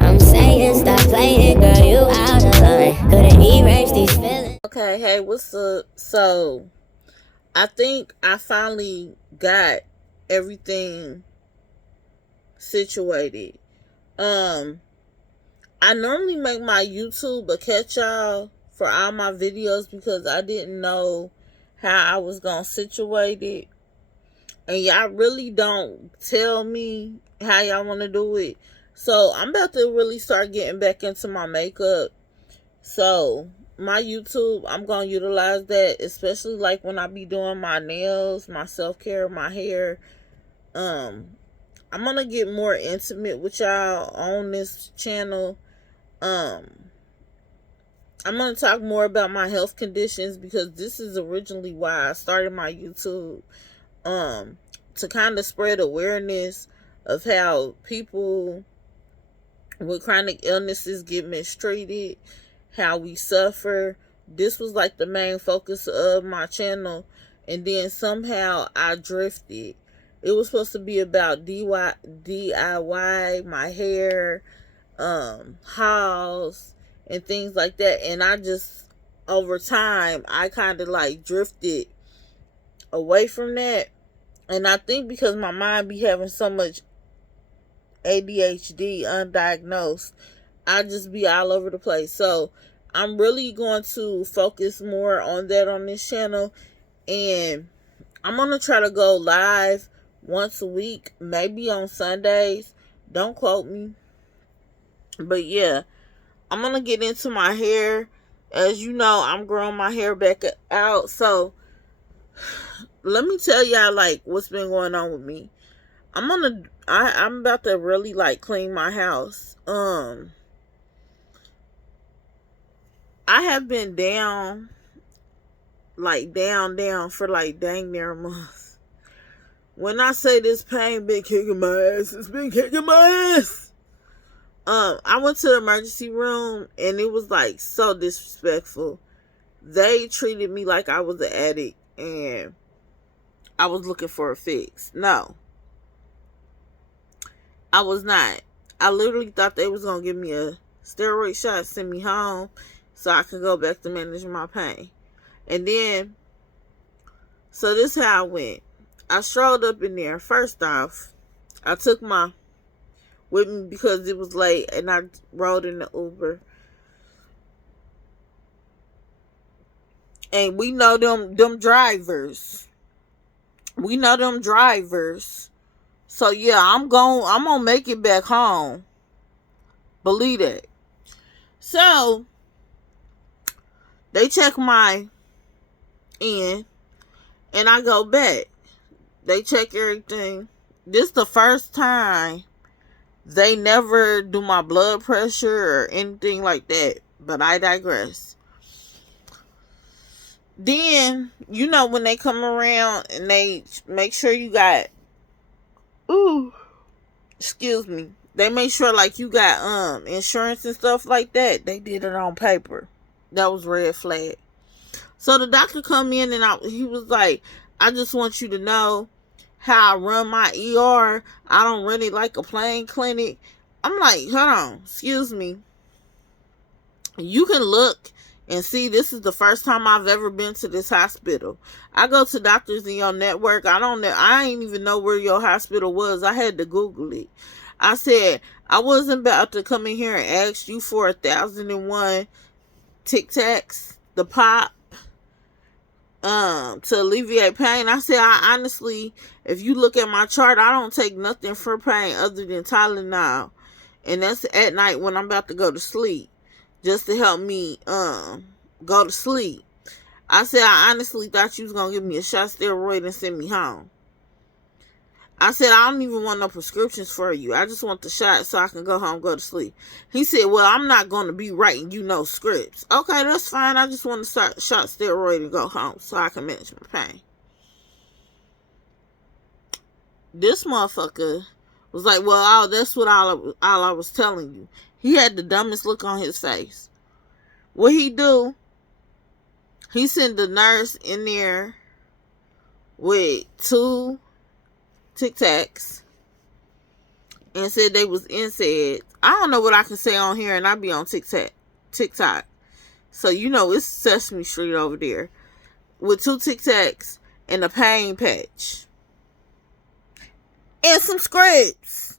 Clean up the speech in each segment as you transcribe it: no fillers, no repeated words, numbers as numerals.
I'm saying stop playing, girl, you out of line. Couldn't erase these feelings. Okay, hey, what's up? So, I think I finally got everything situated. Um, I normally make my YouTube a catch-all for all my videos because I didn't know how I was gonna situate it. And y'all really don't tell me how y'all want to do it. So, I'm about to really start getting back into my makeup. So my YouTube, I'm gonna utilize that, especially like when I be doing my nails, my self-care, my hair. Um, I'm gonna get more intimate with y'all on this channel. Um, I'm gonna talk more about my health conditions because this is originally why I started my YouTube. To kind of spread awareness of how people with chronic illnesses get mistreated, how we suffer. This was like the main focus of my channel, and then somehow I drifted. It was supposed to be about DIY, my hair, hauls, and things like that. And I just, over time, I kind of like drifted away from that. And I think because my mind be having so much ADHD undiagnosed, I just be all over the place. So I'm really going to focus more on that on this channel. And I'm going to try to go live once a week, maybe on Sundays. Don't quote me. But yeah, I'm going to get into my hair. As you know, I'm growing my hair back out. So let me tell y'all like what's been going on with me. I'm about to really like clean my house. I have been down, like down for like dang near a month. When I say this pain been kicking my ass, it's been kicking my ass. I went to the emergency room and it was like so disrespectful. They treated me like I was an addict and I was looking for a fix. No, I was not. I literally thought they was gonna give me a steroid shot, send me home, so I could go back to managing my pain. And then, so this is how I went. I strolled up in there. First off, I took my with me because it was late, and I rode in the Uber. And we know them drivers. We know them drivers. So yeah, I'm gonna make it back home. Believe that. So they check my in, and I go back. They check everything. This the first time. They never do my blood pressure or anything like that. But I digress. Then, you know, when they come around and they make sure you got, ooh, excuse me. They make sure like you got insurance and stuff like that. They did it on paper. That was red flag. So the doctor come in and he was like, I just want you to know how I run my ER. I don't run it like a plain clinic. I'm like, hold on, excuse me. You can look and see this is the first time I've ever been to this hospital. I go to doctors in your network. I ain't even know where your hospital was. I had to Google it. I said, I wasn't about to come in here and ask you for 1,001 Tic Tacs, the pop, to alleviate pain. I said, I honestly, if you look at my chart, I don't take nothing for pain other than Tylenol. And that's at night when I'm about to go to sleep. Just to help me go to sleep. I said, I honestly thought you was going to give me a shot of steroid and send me home. I said, I don't even want no prescriptions for you. I just want the shot so I can go home, go to sleep. He said, well, I'm not going to be writing you no scripts. Okay, that's fine. I just want to shot steroid and go home so I can manage my pain. This motherfucker was like, well, that's what all I was telling you. He had the dumbest look on his face. What he do? He sent the nurse in there with 2 Tic Tacs and said they was NSAIDs. I don't know what I can say on here, and I be on TikTok. So, you know, it's Sesame Street over there. With 2 Tic Tacs and a pain patch. And some scripts.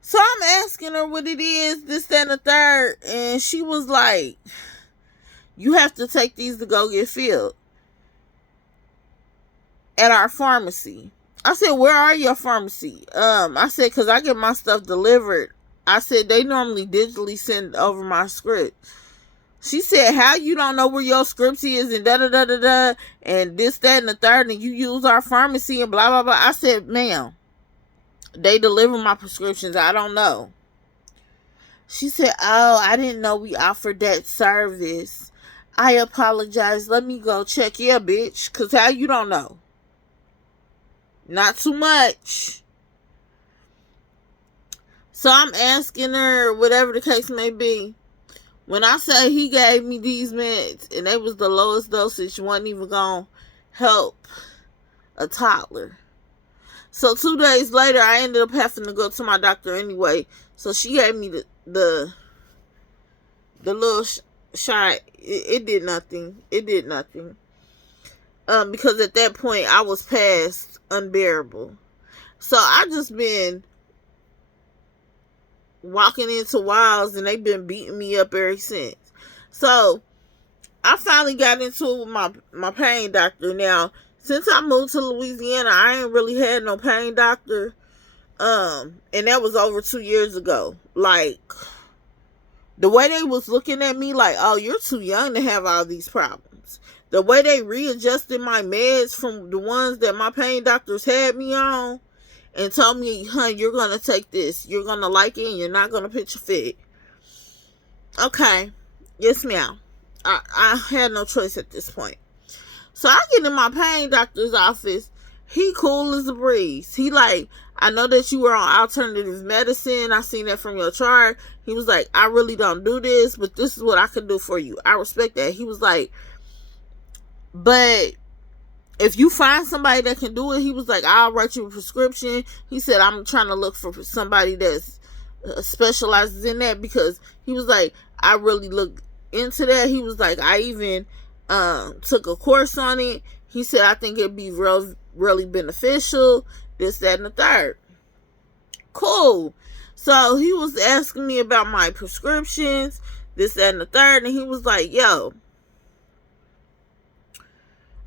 So I'm asking her what it is, this, that, and the third. And she was like, you have to take these to go get filled at our pharmacy. I said, where are your pharmacy? I said, because I get my stuff delivered. I said, they normally digitally send over my script. She said, how you don't know where your script is and da-da-da-da-da and this, that, and the third, and you use our pharmacy and blah, blah, blah. I said, ma'am, they deliver my prescriptions. I don't know. She said, oh, I didn't know we offered that service. I apologize. Let me go check. Yeah, bitch, because how you don't know? Not too much. So I'm asking her, whatever the case may be. When I say he gave me these meds and they was the lowest dosage, wasn't even gonna help a toddler. So 2 days later, I ended up having to go to my doctor anyway. So she gave me the little shot. It did nothing. It did nothing. Because at that point I was past unbearable. So I just been walking into walls and they've been beating me up ever since. So I finally got into it with my pain doctor. Now, since I moved to Louisiana, I ain't really had no pain doctor. And that was over 2 years ago. Like, the way they was looking at me like, oh, you're too young to have all these problems. The way they readjusted my meds from the ones that my pain doctors had me on and told me, hun, you're going to take this. You're going to like it and you're not going to pitch a fit. Okay. Yes, ma'am. I had no choice at this point. So I get in my pain doctor's office. He cool as a breeze. He like, I know that you were on alternative medicine. I seen that from your chart. He was like, I really don't do this, but this is what I can do for you. I respect that. He was like, but if you find somebody that can do it, he was like, I'll write you a prescription. He said, I'm trying to look for somebody that's specializes in that, because he was like, I really look into that. He was like, I even took a course on it. He said, I think it'd be really beneficial, this, that, and the third. Cool. So he was asking me about my prescriptions, this, that, and the third, and he was like, yo,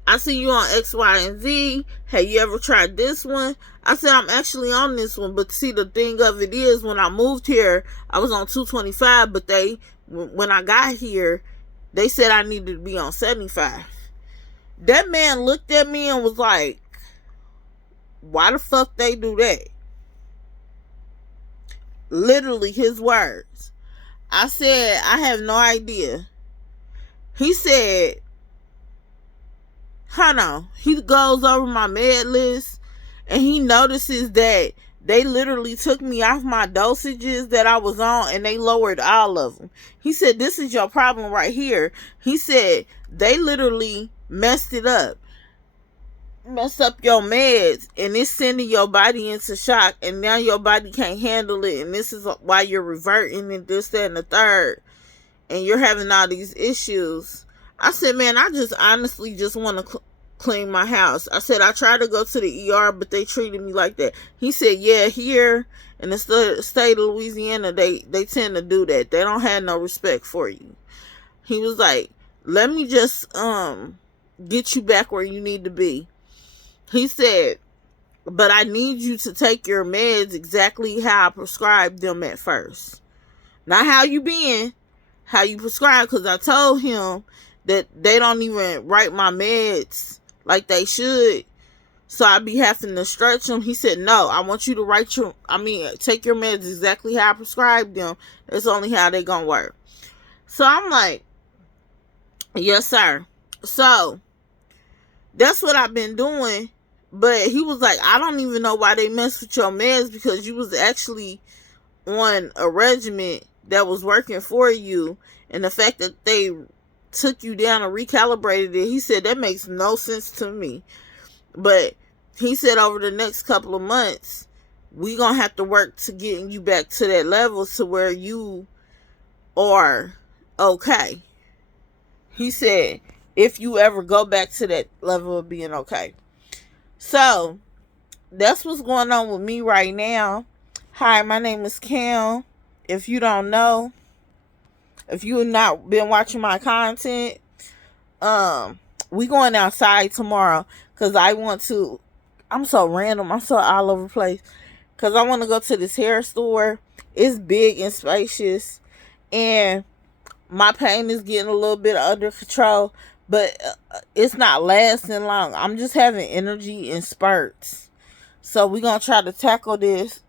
I see you on X, Y, and Z. Have you ever tried this one? I said, I'm actually on this one. But see, the thing of it is, when I moved here, I was on 225. But when I got here, they said I needed to be on 75. That man looked at me and was like, why the fuck they do that? Literally his words. I said, I have no idea. He said, he goes over my med list and he notices that they literally took me off my dosages that I was on and they lowered all of them. He said, this is your problem right here. He said, they literally messed it up. Messed up your meds and it's sending your body into shock and now your body can't handle it and this is why you're reverting and this, that, and the third and you're having all these issues. I said, man, I just honestly just want to clean my house. I said, I tried to go to the ER, but they treated me like that. He said, yeah, here in the state of Louisiana, they tend to do that. They don't have no respect for you. He was like, let me just get you back where you need to be. He said, but I need you to take your meds exactly how I prescribed them at first. Not how you been, how you prescribe, because I told him that they don't even write my meds like they should. So I be having to stretch them. He said, no, I want you to take your meds exactly how I prescribed them. That's only how they gonna work. So I'm like, yes, sir. So that's what I've been doing. But he was like, I don't even know why they messed with your meds, because you was actually on a regimen that was working for you. And the fact that they took you down and recalibrated it, he said, that makes no sense to me. But he said over the next couple of months, we gonna have to work to getting you back to that level to where you are okay. He said, if you ever go back to that level of being okay. So, that's what's going on with me right now. Hi, my name is Cam. If you don't know, if you have not been watching my content, we going outside tomorrow because I'm so random. I'm so all over the place because I want to go to this hair store. It's big and spacious, and my pain is getting a little bit under control, but it's not lasting long. I'm just having energy in spurts. So we're going to try to tackle this.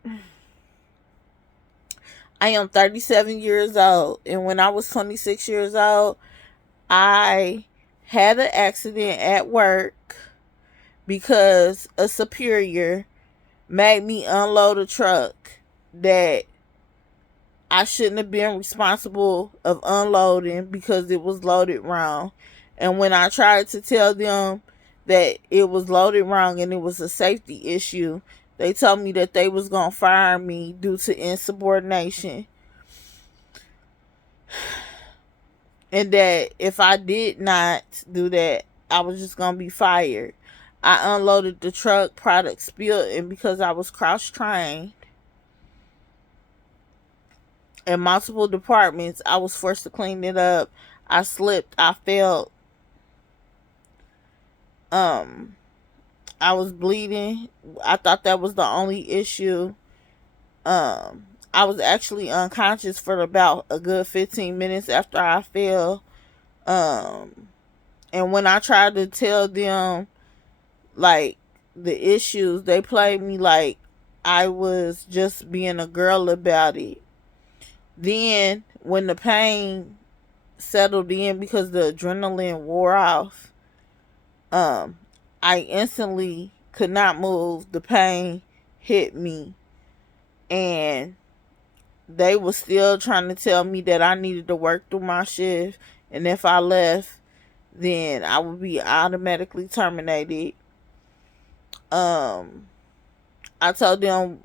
I am 37 years old, and when I was 26 years old, I had an accident at work because a superior made me unload a truck that I shouldn't have been responsible of unloading because it was loaded wrong. And when I tried to tell them that it was loaded wrong and it was a safety issue, they told me that they was going to fire me due to insubordination. And that if I did not do that, I was just going to be fired. I unloaded the truck, product spilled, and because I was cross-trained in multiple departments, I was forced to clean it up. I slipped, I fell. I was bleeding. I thought that was the only issue. I was actually unconscious for about a good 15 minutes after I fell. And when I tried to tell them, like, the issues, they played me like I was just being a girl about it. Then, when the pain settled in because the adrenaline wore off, I instantly could not move. The pain hit me, and they were still trying to tell me that I needed to work through my shift, and if I left, then I would be automatically terminated. I told them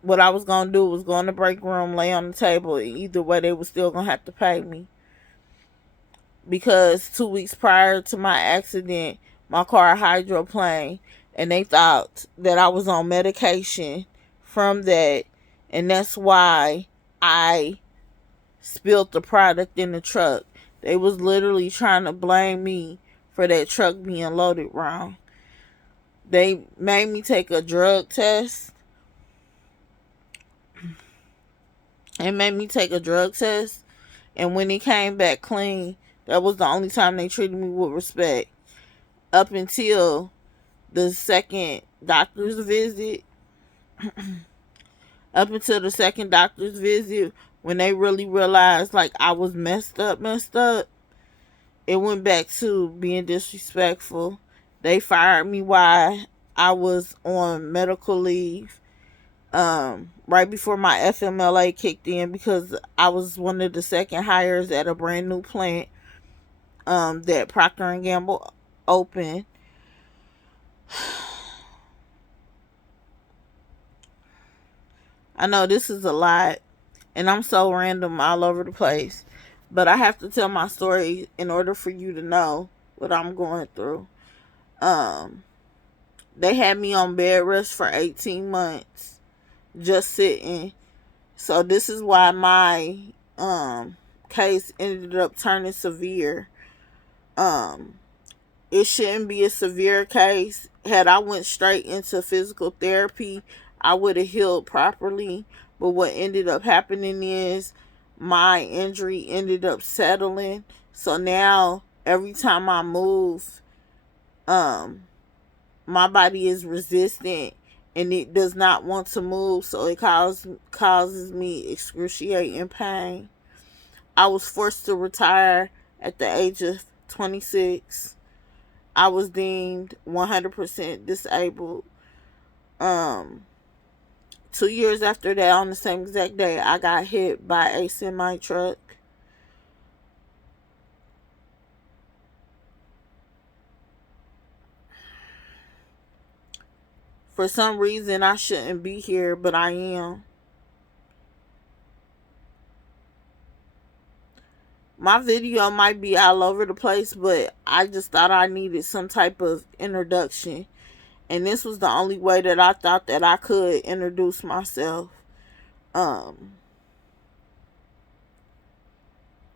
what I was going to do was go in the break room, lay on the table, and either way they were still going to have to pay me. Because 2 weeks prior to my accident, my car hydroplaned, and they thought that I was on medication from that, and that's why I spilled the product in the truck. They was literally trying to blame me for that truck being loaded wrong. They made me take a drug test. And when it came back clean, that was the only time they treated me with respect. Up until the second doctor's visit. When they really realized like I was messed up, it went back to being disrespectful. They fired me while I was on medical leave. Right before my FMLA kicked in, because I was one of the second hires at a brand new plant that Procter & Gamble opened. I know this is a lot, and I'm so random all over the place, but I have to tell my story in order for you to know what I'm going through. They had me on bed rest for 18 months, just sitting. So this is why my case ended up turning severe. It shouldn't be a severe case. Had I went straight into physical therapy, I would have healed properly. But what ended up happening is my injury ended up settling. So now every time I move, my body is resistant and it does not want to move. So it causes me excruciating pain. I was forced to retire at the age of 26. I was deemed 100% disabled. 2 years after that, on the same exact day, I got hit by a semi truck. For some reason, I shouldn't be here, but I am. My video might be all over the place, but I just thought I needed some type of introduction. And this was the only way that I thought that I could introduce myself.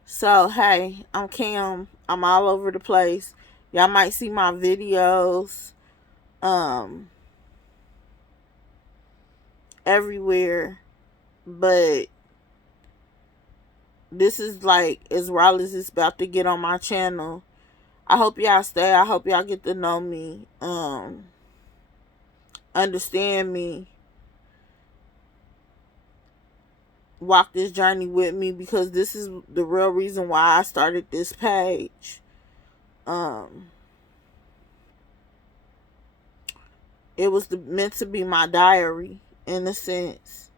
So, hey, I'm Cam. I'm all over the place. Y'all might see my videos everywhere. But this is like as raw as it's about to get on my channel. I hope y'all stay. I hope y'all get to know me. Understand me. Walk this journey with me, because this is the real reason why I started this page. It was meant to be my diary, in a sense.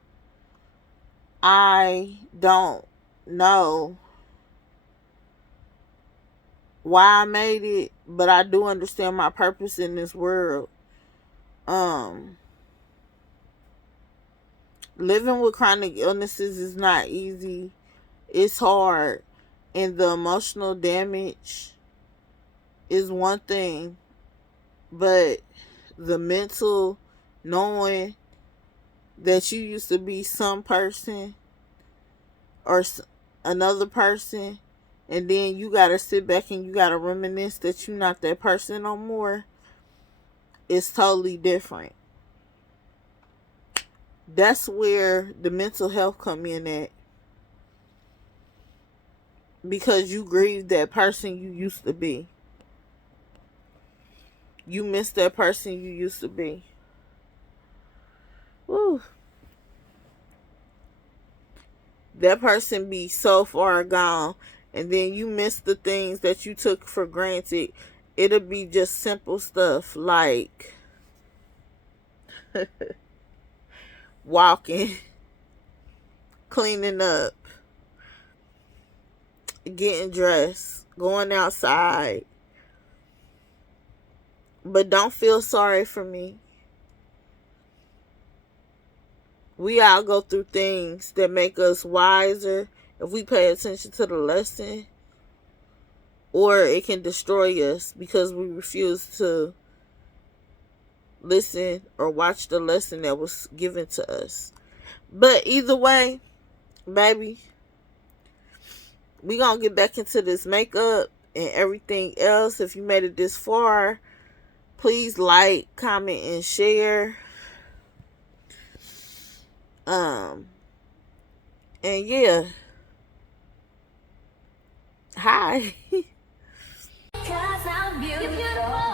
I don't know why I made it, but I do understand my purpose in this world. Living with chronic illnesses is not easy. It's hard. And the emotional damage is one thing, but the mental, knowing that you used to be some person or another person, and then you gotta sit back and you gotta reminisce that you're not that person no more, it's totally different. That's where the mental health come in at. Because you grieve that person you used to be. You miss that person you used to be. Woo. That person be so far gone, and then you miss the things that you took for granted. It'll be just simple stuff like walking, cleaning up, getting dressed, going outside. But don't feel sorry for me. We all go through things that make us wiser if we pay attention to the lesson, or it can destroy us because we refuse to listen or watch the lesson that was given to us. But either way, baby, we gonna get back into this makeup and everything else. If you made it this far, please like, comment, and share. And yeah. Hi. 'Cause I'm beautiful.